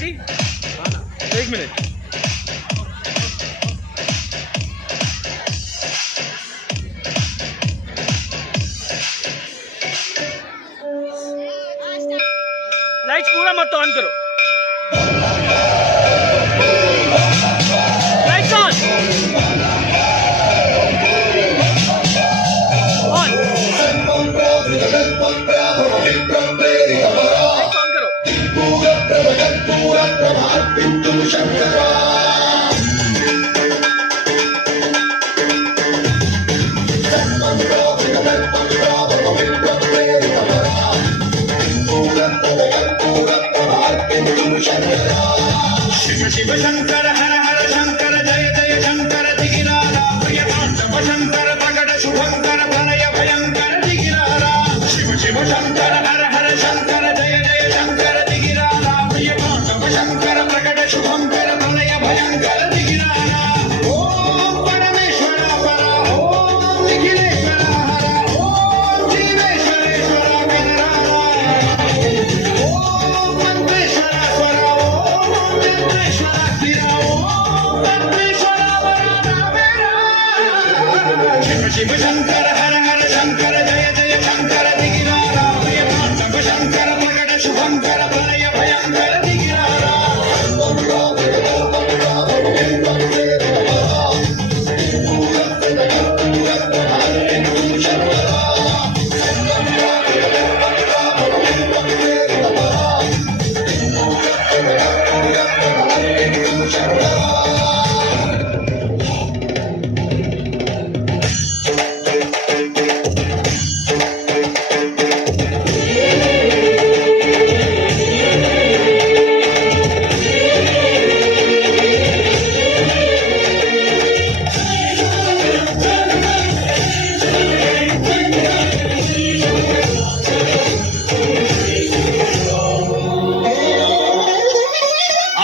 Ready? एक minute. Lights पूरा मत ऑन करो. Lights on. On. Lights on करो. शिव शिव शंकर हर हर शंकर जय जय शंकर दिगिरारा प्रिय तांडव शंकर प्रकट शुभंकर प्रणय भयंकर दिगिरारा शिव शिव शंकर हर हर शंकर जय जय शंकर दिगिरारा प्रिय तांडव शंकर प्रकट शुभंकर प्रणय भयंकर दिगिरारा ओम परमेश्वर परा ओम निखिलेश्वर हर ओम जीवेश्वरेश्वर गणरारा ओम मंत्रेश्वर स्वरा ओम चंद्रेश्वर स्थिरा ओम तन्मेश्वर वरदामेरा शिव शिव शंकर हर हर शंकर जय जय शंकर दिगिरारा प्रिय तांडव शंकर प्रकट शुभंकर प्रणय भयंकर दिगिरारा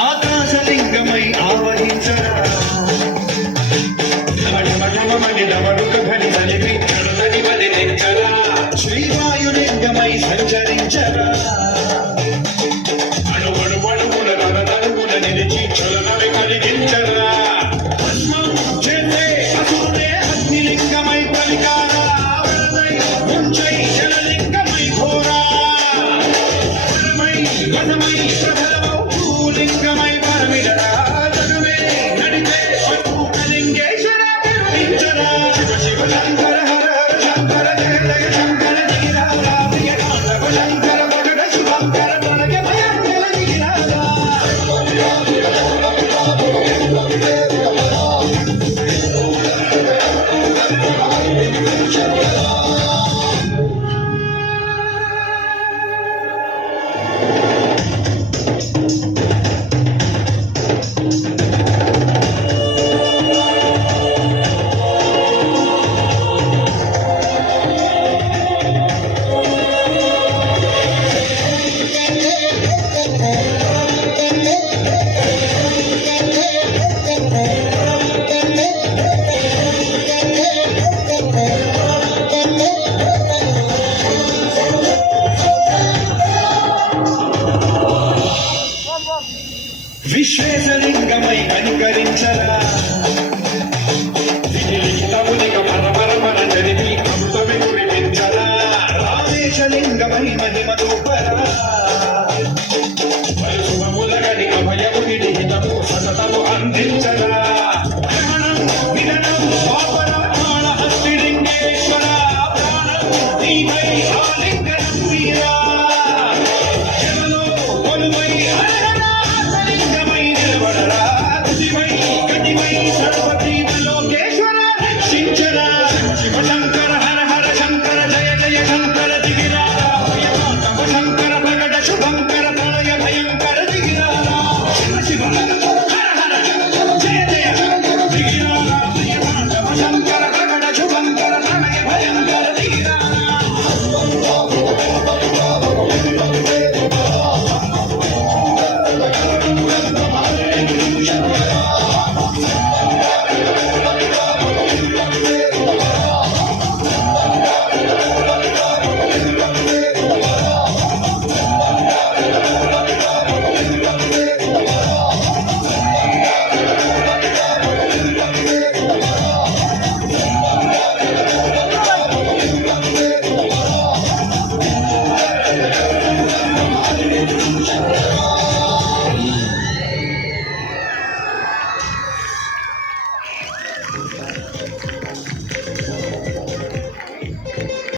ఆకాశలింగమై ఆవహించరా ఢమఢమఢమమని డమరుక ధ్వని సలిపి కరుణని వదిలించరా శ్రీవాయులింగమై సంచరించరా అణువణువణువుల నరనరువుల నిలిచి చలనని కలిగించరా భస్మం చేసే అసురుడే అగ్నిలింగమై పలికారా వరదై ముంచై జలలింగమై ఘోరా వరమై వనమై ప్రబలమౌ లింగమై పరమిడరా జగమే నడిపే లింగేశ్వర కరుణించరా శివ శివ శంకర హర హర శంకర జయ జయ శంకర దిగిరారా ప్రియ తాండవ శంకర ప్రకట శుభంకర ప్రణయ భయంకర దిగిరారా విశ్వేశలింగమై కనికరించరా లిఖితమునిక పరపరమర జరిపి అమృతమే కురిపించరా రామేశలింగమై మహిమ చూపరా వయసుమములగని అభయముని లిఖితము సతతము అందించరా గ్రహణం విగణం పాపరాళ హస్తిలింగేశ్వర ప్రాణం నీవై